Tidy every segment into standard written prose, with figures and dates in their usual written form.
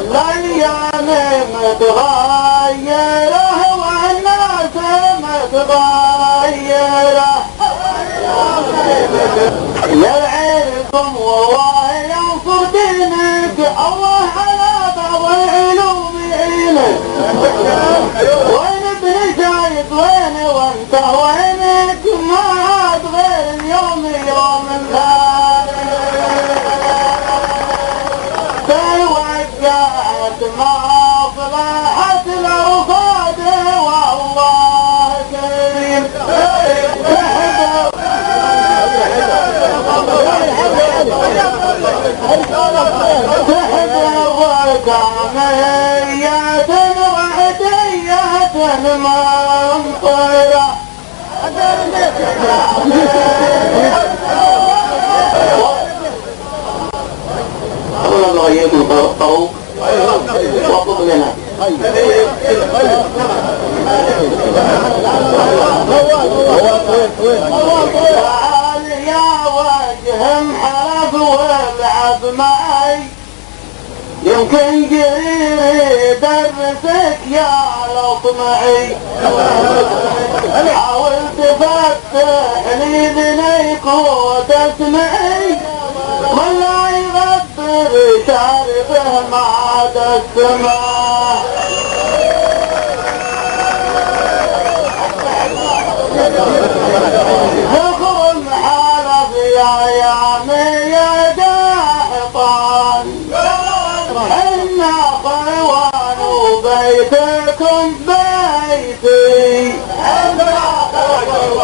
الأيام متغيرة والناس متغيرة يرعيكم والله ينصر دينك الله على بعض العلوم يعينك وين ابن شايف وين وانت وينك ما عاد غير اليوم يوم ثاني توقعت ما صلحت الأوقات والله كريم تحضرك عمليات وعديات المنطرة الله يكون طروق وقف لنا تعال يا وجه محرف والعب معي يمكن قريري درسك يا لطمعي حاول تفتح لي ذنيك وتسمعي ولا يغبر شاربه ما عاد السماء ذكر محارب يا يامي يا داحطان إنا خيوان وبيتكم بيتي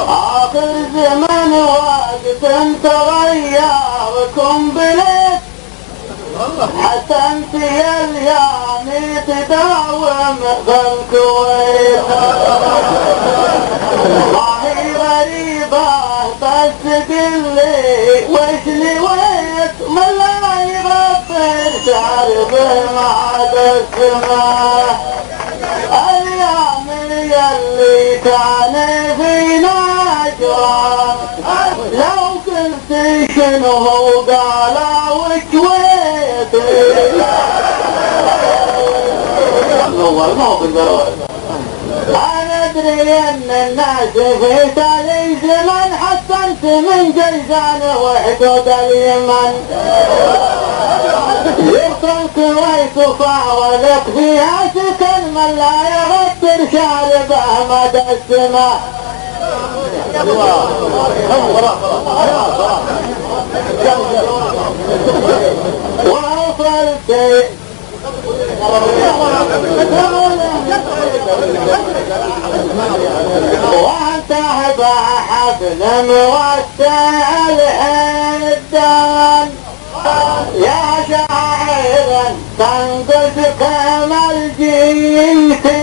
آخر زمن وقت تغيركم بليت حتى انت يا اليامي تداوم بالكويت ما هي غريبة بس قلي وش لويت ما لا يغفر شعربه ما عاد السماء اليامي يلي كان فينا اجرام لو قلت شنو قال وكويتي اول ما هو انا ادري ان الناس في تالي زمن حسنت من جيزان وحدود اليمن جبت الكويت وفاولك فيها سكن من لا يغفر شاربه مدى السماء وصلت وانتهى بحفل موسع الحدان يا شاعرا تنقص كما الجيتي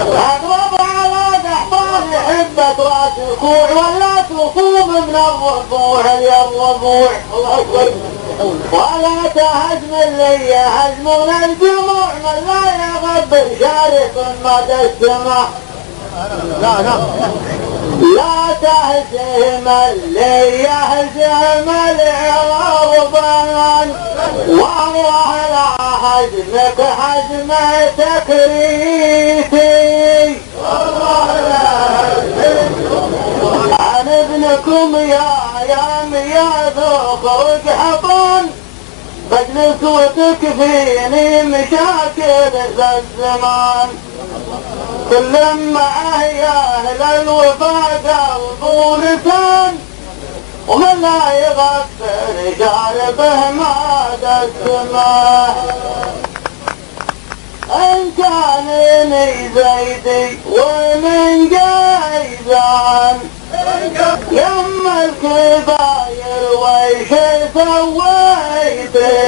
اضرب على احبار حبة راس الكوع ولا تصوب من الربوع يا الربوع الله اكبر ولا تهزم اللي يهزمون الجموع من لا يغبر شارف مدى السماء لا تهزم اللي يهزم العربان والله لا هزمك هزم تكريتي عن ابنكم يا ذخرك حطان بجلس وتكفيني مشاكل ذا الزمان كل معه يا اهل الوفا قلبوا لسان ومن لا يغفر شاربه مدى السماء ان كانني زيدي ومن جيزان يما الكباير ويش سويتي